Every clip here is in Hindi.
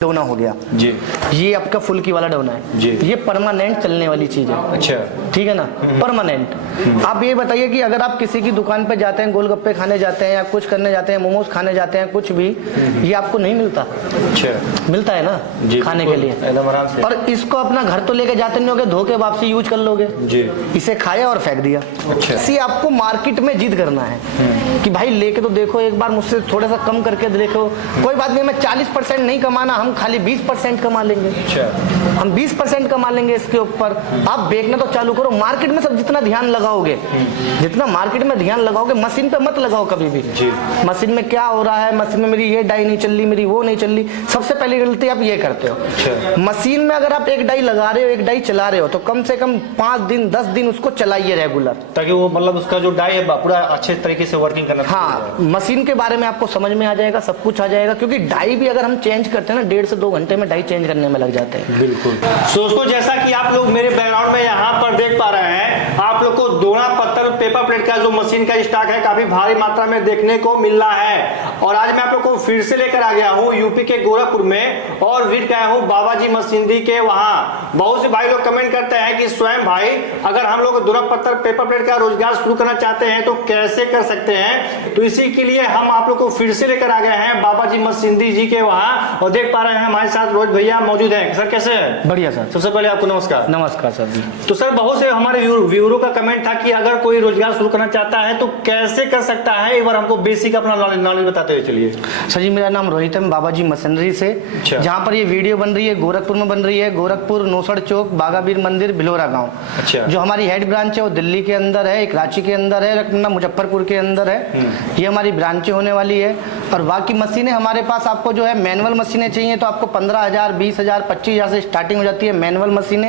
डोना हो गया जी। ये आपका फुल्की वाला डोना है जी। ये परमानेंट चलने वाली चीज है। अच्छा, ठीक है ना, परमानेंट। आप ये बताइए कि अगर आप किसी की दुकान पे जाते हैं, गोलगप्पे खाने जाते हैं या कुछ करने जाते हैं, मोमोज खाने जाते हैं, कुछ भी, ये आपको नहीं मिलता। अच्छा, मिलता है ना जी, खाने के लिए, एकदम आराम से। और इसको अपना घर तो लेके जाते नहीं होगे, धो के वापसी यूज कर लोगे जी। इसे खाया और फेंक दिया। अच्छा। इसी आपको मार्केट में जिद करना है कि भाई लेके तो देखो, एक बार मुझसे थोड़ा सा कम करके देखो, कोई बात नहीं, मैं 40% नहीं कमाना, हम खाली 20% कमा लेंगे। अच्छा, हम 20% कमा लेंगे इसके ऊपर। आप बेचना तो चालू करो, मार्केट में सब जितना ध्यान लगाओगे, जितना मार्केट में ध्यान लगाओगे, मशीन पे मत लगाओ कभी भी। जी। मशीन में क्या हो रहा है, मशीन में मेरी ये डाई नहीं चल रही, मेरी वो नहीं चल रही, सबसे पहली गलती आप ये करते हो। अच्छा। मशीन में अगर आप एक डाई लगा रहे हो, एक डाई चला रहे हो, तो कम से कम 5 दिन 10 दिन उसको चलाइए रेगुलर, ताकि वो मतलब उसका जो डाई है पूरा अच्छे तरीके से वर्किंग करना। हाँ, मशीन के बारे में आपको समझ में आ जाएगा, सब कुछ आ जाएगा, क्योंकि डाई भी अगर हम चेंज करते हैं ना, 1.5 से 2 घंटे में डाई चेंज करने में लग जाते हैं। बिल्कुल। दोस्तों, जैसा कि आप लोग मेरे बैकग्राउंड में यहाँ पर देख पा रहे हैं, आप लोग को दोना पत्थर पेपर प्लेट का जो मशीन का स्टॉक है काफी भारी मात्रा में देखने को मिल रहा है। और आज मैं आप लोग को फिर से लेकर आ गया हूँ यूपी के गोरखपुर में, और विजिट गया हूँ बाबा जी मशीनरी के वहाँ। बहुत से भाई लोग कमेंट करते हैं कि स्वयं भाई, अगर हम लोग दोना पत्थर पेपर प्लेट का रोजगार शुरू करना चाहते हैं तो कैसे कर सकते हैं। तो इसी के लिए हम आप लोग को फिर से लेकर आ गए हैं बाबा जी मशीनरी जी के वहाँ, और देख पा रहे हैं हमारे साथ रोज भैया मौजूद हैं। सर कैसे हैं? बढ़िया सर। सबसे पहले आपको नमस्कार। नमस्कार सर जी। तो सर, बहुत से हमारे व्यूअरों का कमेंट था कि अगर कोई रोजगार शुरू करना चाहता है तो कैसे कर सकता है, एक बार हमको बेसिक अपना नॉलेज बताते हुए चलिए। सर जी, मेरा नाम रोहित है, बाबा जी मशीनरी से। अच्छा। जहाँ पर ये वीडियो बन रही है गोरखपुर में बन रही है, गोरखपुर नौसड़ चौक, बागावीर मंदिर, भिलोरा गांव। अच्छा। जो हमारी हेड ब्रांच है वो दिल्ली के अंदर है, एक रांची के अंदर है, एक मुजफ्फरपुर के अंदर है। ये हमारी ब्रांचें होने वाली है। और बाकी मशीनें हमारे पास, आपको जो है मैनुअल मशीनें चाहिए तो आपको 15,000, 20,000, 25,000 से स्टार्टिंग हो जाती है मैनुअल मशीनें।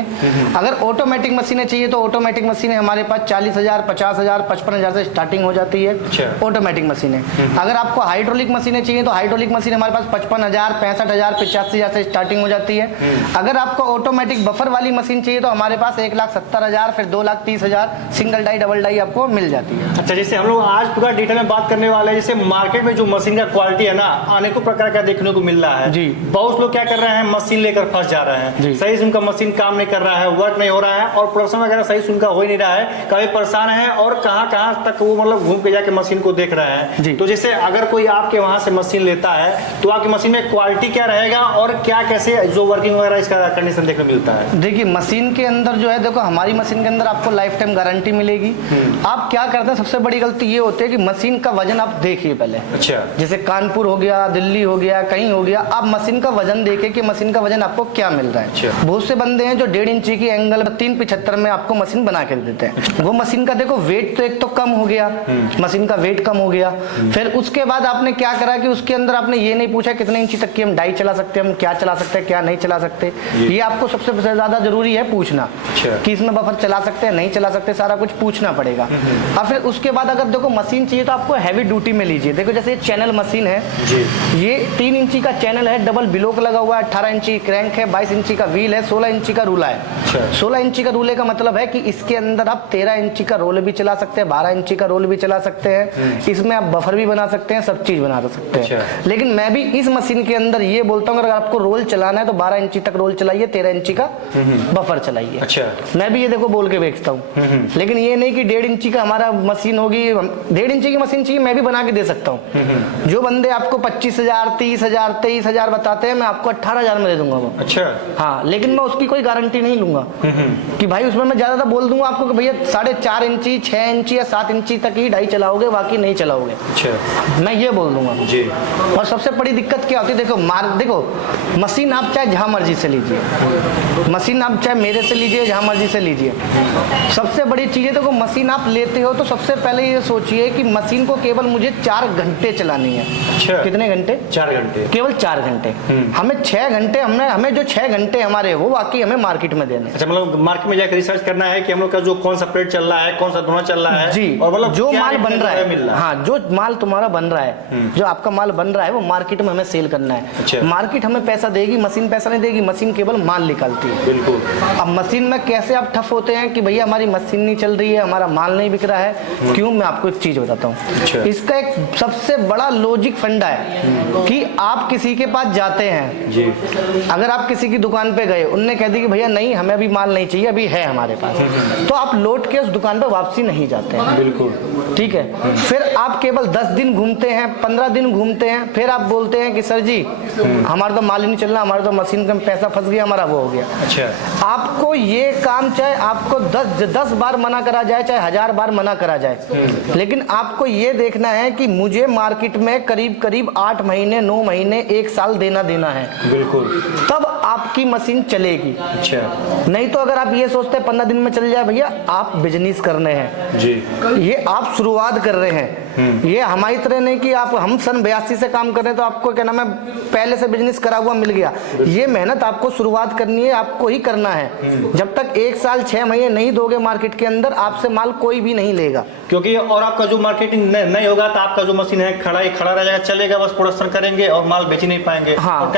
अगर ऑटोमेटिक मशीनें चाहिए तो ऑटोमेटिक मशीनें हमारे पास 40,000, 50,000, 55,000 से स्टार्टिंग हो जाती है। अच्छा। ऑटोमेटिक मशीनें। अगर आपको हाइड्रोलिक मशीनें चाहिए तो हाइड्रोलिक मशीन हमारे पास 55,000, 65,000, 85,000 से स्टार्टिंग हो जाती है। अगर आपको ऑटोमेटिक बफर वाली मशीन चाहिए तो हमारे पास 1,70,000, फिर 2,30,000 सिंगल डाई डबल डाई आपको मिल जाती है। अच्छा, जैसे हम लोग आज पूरा डिटेल में बात करने वाले हैं, जैसे मार्केट में जो मशीन का क्वालिटी है ना, अनेकों प्रकार का देखने को मिल रहा है जी। बहुत लोग क्या कर रहे हैं, मशीन लेकर फंस जा रहे हैं। जी। सही से उनका मशीन काम नहीं कर रहा है, वर्क नहीं हो रहा है, और प्रोडक्शन वगैरह सही से उनका हो ही नहीं रहा है, कभी परेशान है, और कहाँ तक वो मतलब घूम के जाके मशीन को देख रहे हैं। तो जैसे अगर कोई आपके वहां से मशीन लेता है तो आपकी मशीन में क्वालिटी क्या रहेगा, और क्या कैसे जो वर्किंग वगैरह इसका कंडीशन देखने को मिलता है? देखिए, मशीन के अंदर जो है, देखो हमारी मशीन के अंदर आपको लाइफ टाइम गारंटी मिलेगी। आप क्या करते हैं, सबसे बड़ी गलती ये होती है कि मशीन का वजन आप देखिए पहले। अच्छा। जैसे कानपुर हो गया, दिल्ली हो गया, कहीं हो गया, आप मशीन का वजन देखिए कि मशीन का वजन आपको क्या मिल रहा है। अच्छा। बहुत से बंदे हैं जो 1.5 इंची की एंगल 375 में आपको मशीन बना के देते हैं। वो मशीन का देखो वेट तो एक तो कम हो गया, मशीन का वेट कम हो गया। फिर उसके बाद आपने क्या करा कि उसके अंदर आपने ये नहीं पूछा कितने इंची तक की हम डाई चला सकते हैं, हम क्या चला सकते हैं, क्या नहीं चला सकते। ये आपको सबसे ज्यादा जरूरी है पूछना। अच्छा। कि इसमें बफर चला सकते हैं, नहीं चला सकते, सारा कुछ पूछना पड़ेगा। और फिर उसके बाद अगर देखो मशीन चाहिए तो आपको हैवी ड्यूटी में लीजिए। देखो जैसे ये चैनल मशीन है जी। ये 3 इंची का चैनल है, डबल बिलोक लगा हुआ है, 18 इंची क्रैंक है, 22 इंची का व्हील है, 16 इंची का रूला है। अच्छा। 16 इंची का रूले का मतलब है कि इसके अंदर आप 13 इंची का रोल भी चला सकते हैं, 12 इंची का रोल भी चला सकते हैं। इसमें आप बफर भी बना सकते हैं, सब चीज बना सकते हैं। अच्छा। लेकिन मैं भी इस मशीन के अंदर ये बोलता हूँ, अगर आपको रोल चलाना है तो 12 इंची तक रोल चलाइए, 13 इंची का बफर चलाइए। अच्छा। मैं भी ये देखो बोल के बेचता हूँ। लेकिन ये नहीं कि 1.5 इंची का हमारा मशीन होगी, 1.5 इंची की मशीन चाहिए, मैं भी बना के दे सकता हूँ। जो बंदे आपको 25,000, 30,000, 23,000 बताते हैं, मैं आपको 18,000 में दे दूंगा वो। अच्छा। हाँ, लेकिन मैं उसकी कोई गारंटी नहीं लूंगा कि भाई उसमें मैं ज्यादा बोल दूंगा आपको कि भैया 4.5 इंची, 6 इंची या 7 इंची तक ही डाई चलाओगे, बाकी नहीं चलाओगे। अच्छा। मैं ये बोल दूंगा जी। और सबसे बड़ी दिक्कत क्या होती है, देखो मशीन आप चाहे जहां मर्जी से लीजिए, मशीन आप चाहे मेरे से लीजिए, जहां मर्जी से लीजिए। सबसे बड़ी चीज है, देखो मशीन आप लेते हो तो सबसे पहले ये सोचिए कि मशीन को केवल मुझे 4 घंटे चलानी है। अच्छा। कितने घंटे? 4 घंटे। केवल 4 घंटे। हमें 6 घंटे, हमें जो 6 घंटे हमारे वो बाकी हमें मार्केट में देने। अच्छा, मतलब मार्केट में जाकर रिसर्च करना है कि हम लोग का जो कौन सा प्लेट चल रहा है, कौन सा धुआं चल रहा है जी। और मतलब जो क्या माल रेट बन में रहा जो मिल है, रहा है। हाँ, जो माल तुम्हारा बन रहा है, जो आपका माल बन रहा है वो मार्केट में हमें सेल करना है। अच्छा। मार्केट हमें पैसा देगी, मशीन पैसा नहीं देगी, मशीन केवल माल निकालती है। बिल्कुल। अब मशीन में कैसे आप ठप होते हैं कि भैया हमारी मशीन नहीं चल रही है, हमारा माल नहीं बिक रहा है, क्यों? मैं आपको एक चीज बताता हूँ। अच्छा। इसका एक सबसे बड़ा लॉजिक फंडा है कि आप किसी के पास जाते हैं जी। अगर आप किसी की दुकान पे गए, उनने कह दी कि भैया नहीं हमें अभी माल नहीं चाहिए, अभी है हमारे पास, तो आप लौट के उस दुकान पे वापसी नहीं जाते हैं। बिल्कुल। ठीक है। फिर आप केवल 10 दिन घूमते हैं, 15 दिन घूमते हैं, फिर आप बोलते हैं कि सर जी हमारा तो माल ही नहीं चल रहा, हमारे तो मशीन का पैसा फंस गया, हमारा वो हो गया। अच्छा। आपको ये काम चाहे आपको 10 बार मना करा जाए, चाहे 1000 बार मना करा जाए, लेकिन आपको ये देखना है कि मुझे मार्केट में करीब करीब 8 महीने, 9 महीने, 1 साल देना है। बिल्कुल। तब आपकी मशीन चलेगी। अच्छा। नहीं तो अगर आप ये सोचते हैं 15 दिन में चल जाए, भैया आप बिजनेस करने हैं जी। ये आप शुरुआत कर रहे हैं। ये हमारी तरह नहीं कि आप हम सन 82 से काम कर रहे हैं तो आपको क्या नाम है पहले से बिजनेस करा हुआ मिल गया। ये मेहनत आपको शुरुआत करनी है, आपको ही करना है। जब तक 1 साल 6 महीने नहीं दोगे मार्केट के अंदर, आपसे माल कोई भी नहीं लेगा। क्योंकि और आपका जो मार्केटिंग नहीं होगा तो आपका जो मशीन है खड़ा रह जाएगा, चलेगा, बस प्रोडक्शन करेंगे और माल बेच नहीं पाएंगे। हाँ। और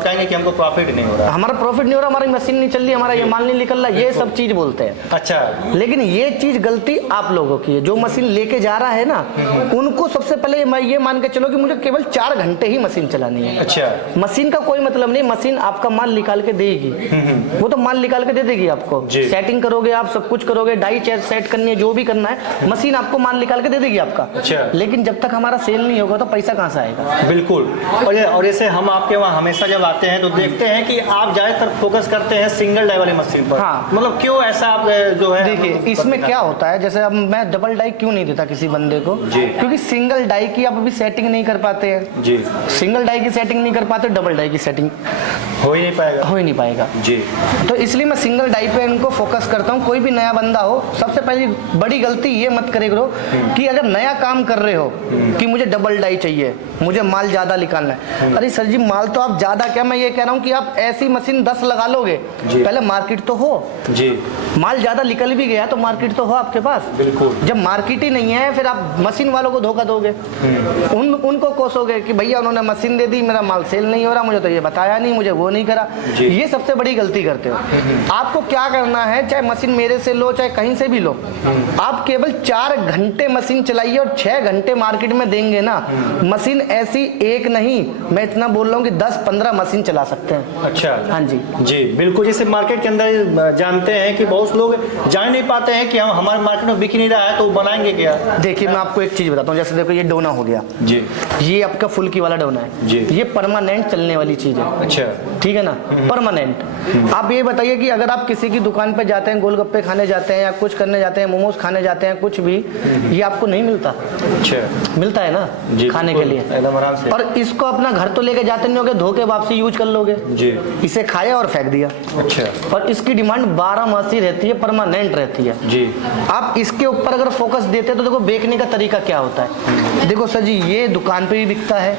कहेंगे कि हमको प्रॉफिट नहीं हो रहा। हमारा प्रॉफिट नहीं हो रहा, हमारी मशीन नहीं चल रही, हमारा ये माल नहीं निकल रहा, ये सब चीज बोलते हैं। अच्छा। लेकिन ये चीज गलती आप लोगों की है। जो मशीन लेके जा रहा है ना, उनको सबसे पहले मैं ये मान के चलो कि मुझे केवल 4 घंटे ही मशीन चलानी है। अच्छा। मशीन का कोई मतलब नहीं, मशीन आपका माल निकाल के देगी। वो तो माल निकाल के दे देगी आपको। सेटिंग करोगे आप, सब कुछ करोगे, डाई सेट करनी है, जो भी करना है, मशीन आपको माल निकाल के दे देगी आपका। अच्छा। लेकिन जब तक हमारा सेल नहीं होगा तो पैसा कहाँ से आएगा? बिल्कुल। और जैसे हम आपके वहाँ हमेशा जब आते हैं तो देखते हैं कि आप ज्यादातर फोकस करते हैं सिंगल डाई वाली मशीन पर। हाँ। मतलब क्यों ऐसा आप जो है? देखिए इसमें क्या होता है, जैसे अब मैं डबल डाई क्यों नहीं देता किसी बंदे को? जी। क्योंकि सिंगल डाई की आप अभी सेटिंग नहीं कर पाते हैं। जी। सिंगल डाई की सेटिंग नहीं कर पाते, डबल डाई की सेटिंग हो ही नहीं पाएगा। जी। तो इसलिए मैं सिंगल डाई पे इनको फोकस करता हूँ। कोई भी नया बंदा हो, सबसे पहली बड़ी गलती ये मत करे करो कि अगर नया काम कर रहे हो कि मुझे डबल डाई चाहिए, मुझे माल ज्यादा निकालना है। अरे सर जी माल तो आप ज्यादा क्या, मैं ये कह रहा हूँ कि आप ऐसी मशीन 10 लगा लोगे, पहले मार्केट तो हो। जी। माल ज्यादा निकल भी गया तो मार्केट तो हो आपके पास। बिल्कुल। जब मार्केट ही नहीं है फिर आप मशीन वालों को धोखा दोगे, उनको कोसोगे कि भैया उन्होंने मशीन दे दी, मेरा माल सेल नहीं हो रहा, मुझे तो ये बताया नहीं, मुझे वो नहीं करा। ये सबसे बड़ी गलती करते हो। आपको क्या करना है, चाहे मशीन मेरे से लो चाहे कहीं से भी लो, आप केवल 4 घंटे मशीन चलाइए और 6 घंटे मार्केट में देंगे ना, मशीन ऐसी एक नहीं, मैं इतना बोल रहा हूँ कि 10-15 मशीन चला सकते हैं। अच्छा। हाँ जी। जी बिल्कुल। जैसे मार्केट के अंदर जानते हैं कि बहुत लोग जान नहीं पाते हैं कि हम हमारे मार्केट में बिक नहीं रहा है तो वो बनाएंगे क्या? देखिए मैं आपको एक चीज बताता हूँ, जैसे देखो ये डोना हो गया जी, ये आपका फुल्की वाला डोना है जी, ये परमानेंट चलने वाली चीज है। अच्छा ठीक है ना, परमानेंट। आप ये बताइए कि अगर आप किसी की दुकान पे जाते हैं, गोलगप्पे खाने जाते हैं या कुछ करने जाते हैं, मोमोज खाने जाते हैं, कुछ भी, ये आपको नहीं मिलता। अच्छा। मिलता है ना खाने के लिए, एकदम आराम से। और इसको अपना घर तो लेके जाते नहीं होगे, धोके वापसी यूज कर लोगे जी। इसे खाया और फेंक दिया। अच्छा। और इसकी डिमांड 12 मासी रहती है, परमानेंट रहती है जी। आप इसके ऊपर अगर फोकस देते हैं तो देखो बेचने का तरीका क्या होता है। देखो सर जी ये दुकान पे भी बिकता है,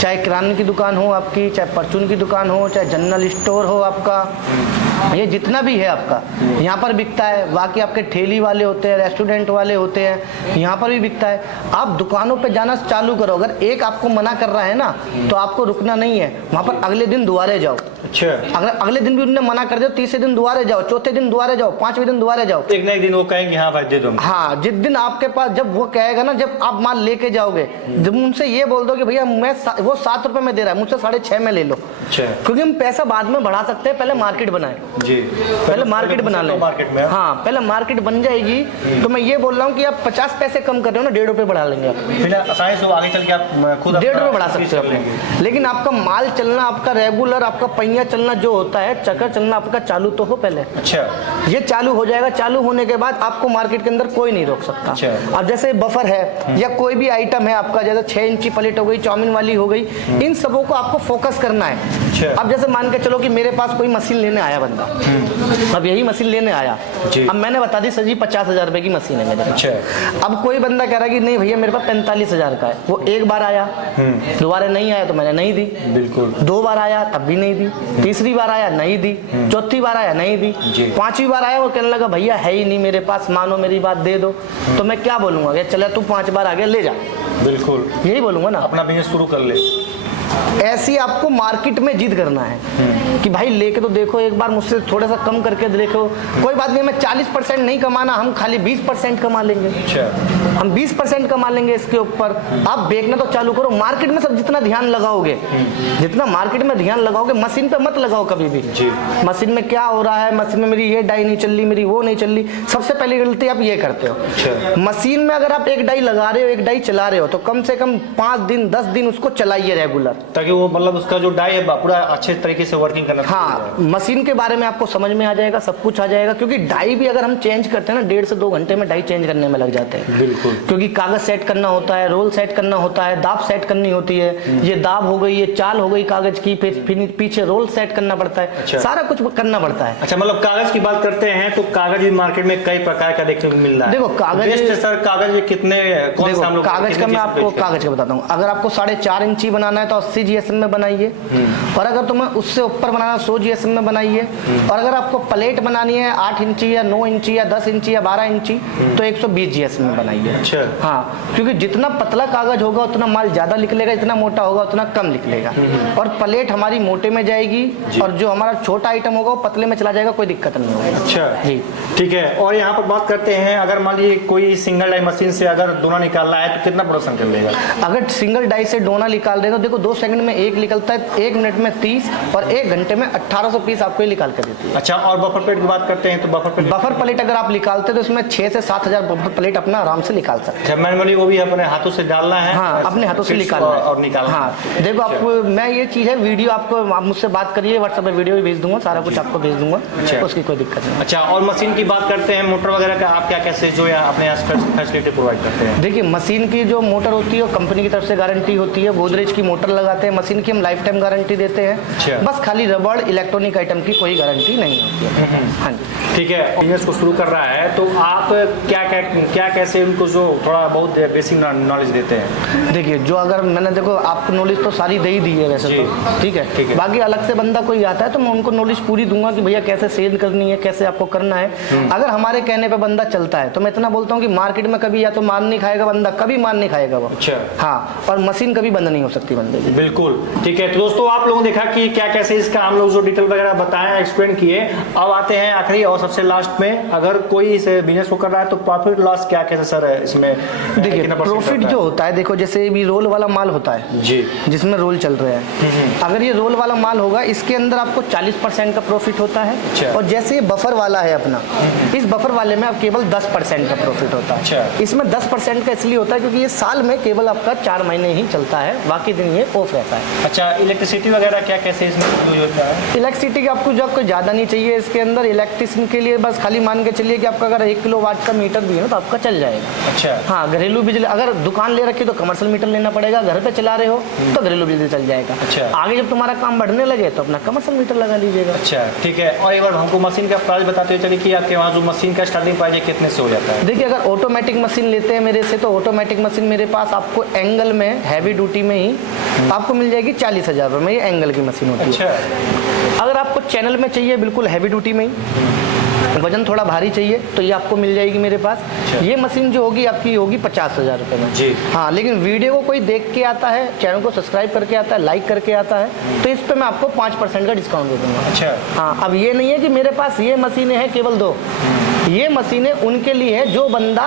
चाहे किराने की दुकान हो आपकी, चाहे परचून की दुकान हो, चाहे जनरल स्टोर हो आपका, ये जितना भी है आपका यहाँ पर बिकता है। बाकी आपके ठेली वाले होते हैं, रेस्टोरेंट वाले होते हैं, यहाँ पर भी बिकता है। आप दुकानों पे जाना चालू करो, अगर एक आपको मना कर रहा है ना तो आपको रुकना नहीं है, वहाँ पर अगले दिन दोबारे जाओ। अच्छा। अगर अगले दिन भी उन्होंने मना कर दिया, तीसरे दिन दोबारे जाओ, चौथे दिन दोबारे जाओ, 5वें दिन दोबारे जाओ। एक ना एक दिन वो कहेंगे हाँ भाई दे दो। हाँ, जिस दिन आपके पास जब वो कहेगा ना, जब आप माल लेके जाओगे, जब उनसे ये बोल दो कि भैया मैं वो 7 रुपए में दे रहा है, मुझसे 6.5 में ले लो। अच्छा। क्योंकि हम पैसा बाद में बढ़ा सकते हैं, पहले मार्केट बनाए। जी। पहले मार्केट बना ले। मार्केट में हाँ, पहले मार्केट बन जाएगी तो मैं ये बोल रहा हूँ कि आप 50 पैसे कम कर रहे हो ना, 1.5 रुपए बढ़ा लेंगे आप। फिर आसानी से आगे चल के आप खुद 1.5 रुपए बढ़ा सकते हो अपने। लेकिन आपका माल चलना, आपका रेगुलर, आपका पहिया चलना जो होता है, चक्कर चलना आपका चालू तो हो पहले। अच्छा। ये चालू हो जाएगा, चालू होने के बाद आपको मार्केट के अंदर कोई नहीं रोक सकता। अच्छा। अब जैसे बफर है या कोई भी आइटम है आपका, जैसे 6 इंची प्लेट हो गई, चाउमीन वाली हो गई, इन सबों को आपको फोकस करना है। अच्छा। अब जैसे मान के चलो कि मेरे पास कोई मशीन लेने आया बंदा, अब यही मशीन लेने आया जी। अब मैंने बता दी सर जी 50,000 रुपए की मशीन है मेरे पास। अच्छा। अब कोई बंदा कह रहा है कि नहीं भैया मेरे पास 45,000 का है, वो एक बार आया, दोबारा नहीं आया तो मैंने नहीं दी, बिल्कुल। 2 बार आया तब भी नहीं दी, तीसरी बार आया नहीं दी, चौथी बार आया नहीं दी, जी। 5वीं बार आया वो कहने लगा भैया है ही नहीं मेरे पास, मानो मेरी बात दे दो। तो मैं क्या बोलूंगा कि चले तू 5 बार आ गया ले जा, बिल्कुल यही बोलूंगा ना। अपना बिजनेस शुरू कर ले। ऐसी आपको मार्केट में जिद करना है कि भाई लेके तो देखो एक बार, मुझसे थोड़ा सा कम करके देखो, कोई बात नहीं, मैं 40% नहीं कमाना, हम खाली 20% कमा लेंगे। अच्छा। हम 20% कमा लेंगे इसके ऊपर। आप बेचना तो चालू करो, मार्केट में सब जितना ध्यान लगाओगे, जितना मार्केट में ध्यान लगाओगे, मशीन पे मत लगाओ कभी भी। जी। मशीन में क्या हो रहा है, मशीन में मेरी ये डाई नहीं चल रही, मेरी वो नहीं चल रही, सबसे पहली गलती आप ये करते हो। अच्छा। मशीन में अगर आप एक डाई लगा रहे हो, एक डाई चला रहे हो, तो कम से कम 5 दिन 10 दिन उसको चलाइए रेगुलर, ताकि वो मतलब उसका जो डाई है पूरा अच्छे तरीके से वर्किंग करना। हाँ, मशीन के बारे में आपको समझ में आ जाएगा, सब कुछ आ जाएगा। क्योंकि डाई भी अगर हम चेंज करते हैं ना, 1.5 से 2 घंटे में डाई चेंज करने में लग जाते हैं। बिल्कुल। क्योंकि कागज सेट करना होता है, रोल सेट करना होता है, दाब सेट करनी होती है, ये दाब हो गई, ये चाल हो गई कागज की, फिर पीछे रोल सेट करना पड़ता है। अच्छा। सारा कुछ करना पड़ता है। अच्छा, मतलब कागज की बात करते हैं तो कागज भी मार्केट में कई प्रकार का देखने को मिल रहा है। देखो कागज, बेस्ट सर कागज में कितने कौन सा हम लोग कागज का मैं आपको कागज का बताता हूँ। अगर आपको 4.5 इंची बनाना है तो 80 GSM में बनाइए, और अगर तुम्हें उससे ऊपर बनाना 100 GSM में बनाइए, और अगर आपको प्लेट बनानी है 8 इंची या 9 इंची या 10 इंची या 12 इंची तो 120 GSM में बनाइए। अच्छा। हाँ, क्योंकि जितना पतला कागज होगा उतना माल ज्यादा निकलेगा, जितना मोटा होगा उतना कम निकलेगा। और प्लेट हमारी मोटे में जाएगी और जो हमारा छोटा आइटम होगा वो पतले में चला जाएगा, कोई दिक्कत नहीं होगी। अच्छा जी, ठीक है। और यहाँ पर बात करते हैं, अगर मान लीजिए कोई सिंगल डाई मशीन से अगर दोना निकालना है तो कितना प्रोडक्शन कर लेगा? अगर सिंगल डाई से डोना निकाल रहे हो तो देखो 2 सेकंड में 1 निकलता है, 1 मिनट में 30 और 1 घंटे में 1800 पीस आपको ये निकाल कर देती है। अच्छा, और बफर प्लेट की बात करते हैं तो बफर प्लेट अगर आप निकालते तो इसमें 6 से 7,000 बफर प्लेट अपना आराम से निकाल सकते हैं। अच्छा, मैनुअली वो भी अपने हाथों से डालना है? हाँ, अपने हाथों से निकालना है और निकालना। हाँ, देखो आपको मैं ये चीज़ है, वीडियो आपको, आप मुझसे बात करिए, व्हाट्सएप पे वीडियो भी भेज दूंगा, सारा कुछ आपको भेज दूंगा। अच्छा। उसकी कोई दिक्कत नहीं। अच्छा, और मशीन की बात करते हैं, मोटर वगैरह का आप क्या कैसे जो यहाँ अपने यहाँ फैसिलिटी प्रोवाइड करते हैं? देखिए, मशीन की जो मोटर होती है वो कंपनी की तरफ से गारंटी होती है, गोदरेज की मोटर लगाते हैं, मशीन की हम लाइफ टाइम गारंटी देते हैं। अच्छा। बस खाली रबड़ इलेक्ट्रॉनिक आइटम की कोई गारंटी नहीं होती है। हाँ जी, ठीक है। बिजनेस को शुरू कर रहा है तो आप क्या कैसे उनको जो थोड़ा बहुत बेसिक नॉलेज देते हैं? देखिए, जो अगर मैंने देखो आपको नॉलेज तो सारी दे ही दी है वैसे तो, ठीक है। बाकी अलग से बंदा कोई आता है तो मैं उनको नॉलेज पूरी दूंगा कि भैया कैसे सेल करनी है, कैसे आपको करना है। अगर हमारे कहने पे बंदा चलता है तो मैं इतना बोलता हूँ कि मार्केट में कभी या तो मार नहीं खाएगा बंदा, कभी मार नहीं खाएगा वो। अच्छा। हाँ, और मशीन कभी बंद नहीं हो सकती बंदे की। बिल्कुल ठीक है। तो दोस्तों, आप लोगों ने देखा कि क्या कैसे इसका हम लोग जो डिटेल वगैरह बताएं, एक्सप्लेन किए। अब आते हैं आखिरी और सबसे लास्ट में, अगर कोई इस बिजनेस को कर रहा है तो प्रॉफिट लॉस क्या कैसे सर है इसमें? देखिए, प्रॉफिट जो होता है, देखो जैसे भी रोल वाला माल होता है जी, जिसमें रोल चल रहे हैं, अगर ये रोल वाला माल होगा इसके अंदर आपको 40% का प्रॉफिट होता है। अच्छा। और जैसे ये बफर वाला है अपना, इस बफर वाले में आप केवल 10% का प्रॉफिट होता है। अच्छा। इसमें 10% का इसलिए होता है क्योंकि ये साल में केवल आपका 4 महीने ही चलता है, बाकी दिन ये ऑफ रहता है। अच्छा, इलेक्ट्रिसिटी वगैरह क्या कैसे इसमें यूज होता है? इलेक्ट्रिसिटी आपको जो आपको ज़्यादा नहीं चाहिए इसके अंदर, इलेक्ट्रिशियन के लिए बस खाली मान के चलिए कि आपका अगर 1 किलोवाट का मीटर भी है ना तो आपका चल जाएगा। अच्छा। हाँ, घरेलू बिजली, अगर दुकान ले रखी तो कमर्शियल मीटर लेना पड़ेगा, घर पे चला रहे हो तो घरेलू बिजली चल जाएगा। अच्छा। आगे जब तुम्हारा काम बढ़ने लगे तो अपना कमर्शियल मीटर लगा लीजिएगा। अच्छा, ठीक है। और एक बार हमको मशीन का प्राइस बताते हुए चलिए कि आपके वहाँ जो मशीन का स्टार्टिंग प्राइस है कितने से हो जाता है? देखिए, अगर ऑटोमेटिक मशीन लेते हैं मेरे से तो ऑटोमेटिक मशीन मेरे पास आपको एंगल में हैवी ड्यूटी में ही आपको मिल जाएगी 40,000 रुपये में। ये एंगल की मशीन होती है। अच्छा। अगर आपको चैनल में चाहिए बिल्कुल हैवी ड्यूटी में ही, वजन थोड़ा भारी चाहिए तो ये आपको मिल जाएगी मेरे पास। ये मशीन जो होगी आपकी होगी 50,000 रुपये में जी। हाँ, लेकिन वीडियो को कोई देख के आता है, चैनल को सब्सक्राइब करके आता है, लाइक करके आता है, तो इस पे मैं आपको 5% का डिस्काउंट दे दूंगा। अच्छा। हाँ, अब ये नहीं है कि मेरे पास ये मशीनें हैं केवल 2, ये मशीनें उनके लिए है जो बंदा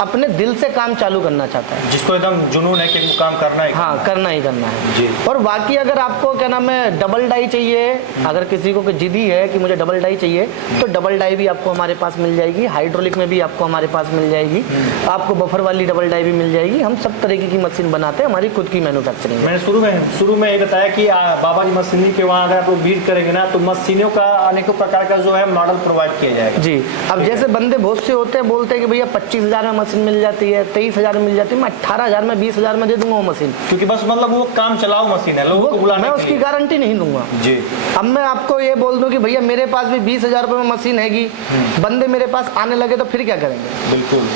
अपने दिल से काम चालू करना चाहता है, जिसको एकदम जुनून है कि वो काम करना है। हाँ, करना ही करना है जी। और बाकी अगर आपको क्या नाम है डबल डाई चाहिए, अगर किसी को जिदी है कि मुझे डबल डाई चाहिए तो डबल डाई भी आपको हमारे पास मिल जाएगी, हाइड्रोलिक में भी आपको हमारे पास मिल जाएगी, आपको बफर वाली डबल डाई भी मिल जाएगी। हम सब तरीके की मशीन बनाते हैं, हमारी खुद की मैन्युफैक्चरिंग है। मैंने शुरू में ये बताया कि बाबा जी मशीनरी के वहाँ अगर आप लोग विजिट करेंगे ना तो मशीनों का अनेकों प्रकार का जो है मॉडल प्रोवाइड किया जाएगा। जी, अब जैसे बंदे बहुत से होते हैं, बोलते हैं कि भैया 25,000 में मशीन मिल जाती है, 23,000 में मिल जाती है, मैं 18,000 में 20,000 में दे दूंगा वो मशीन। क्योंकि बस मतलब वो काम चलाओ मशीन है, लोगों को बुलाने मैं के उसकी लिए। गारंटी नहीं दूंगा जी। अब मैं आपको ये बोल दूं कि भैया मेरे पास भी 20,000 रुपये में मशीन हैगी, बंदे मेरे पास आने लगे तो फिर क्या करेंगे? बिल्कुल।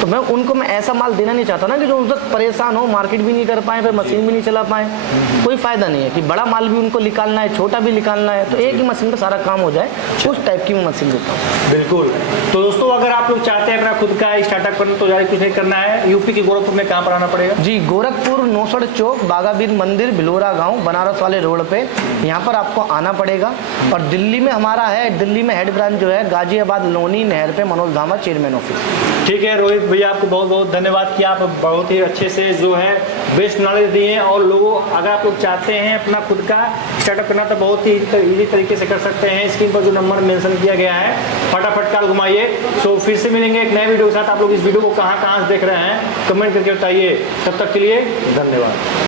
तो मैं उनको मैं ऐसा माल देना नहीं चाहता ना कि जो उस वक्त परेशान हो, मार्केट भी नहीं कर पाए, फिर मशीन भी नहीं चला पाए। कोई फायदा नहीं है कि बड़ा माल भी उनको निकालना है, छोटा भी निकालना है, तो एक ही मशीन पे सारा काम हो जाए, उस टाइप की मैं मशीन देता हूँ। बिल्कुल। तो दोस्तों अगर आप लोग चाहते हैं अपना खुद का स्टार्टअप करना तो ज़्यादा कुछ नहीं करना है, यूपी के गोरखपुर में कहाँ पर आना पड़ेगा? जी, गोरखपुर नौसड़ चौक, बागावीर मंदिर, भिलोरा गांव, बनारस वाले रोड पे, यहाँ पर आपको आना पड़ेगा। और दिल्ली में हमारा है, दिल्ली में हेड ब्रांच जो है गाजियाबाद लोनी नहर पे, मनोज धामा, चेयरमैन ऑफिस। ठीक है रोहित भैया, आपको बहुत बहुत धन्यवाद कि आप बहुत ही अच्छे से जो है बेस्ट नॉलेज दिए। और लोगों अगर आप लोग चाहते हैं अपना खुद का स्टार्टअप करना तो बहुत ही ईजी तरीके से कर सकते हैं। स्क्रीन पर जो नंबर मेंशन किया गया है फटाफट कॉल घुमाइए। तो फिर से मिलेंगे एक नए वीडियो के साथ। आप लोग इस वीडियो को कहाँ से देख रहे हैं कमेंट करके बताइए। तब तक के लिए धन्यवाद।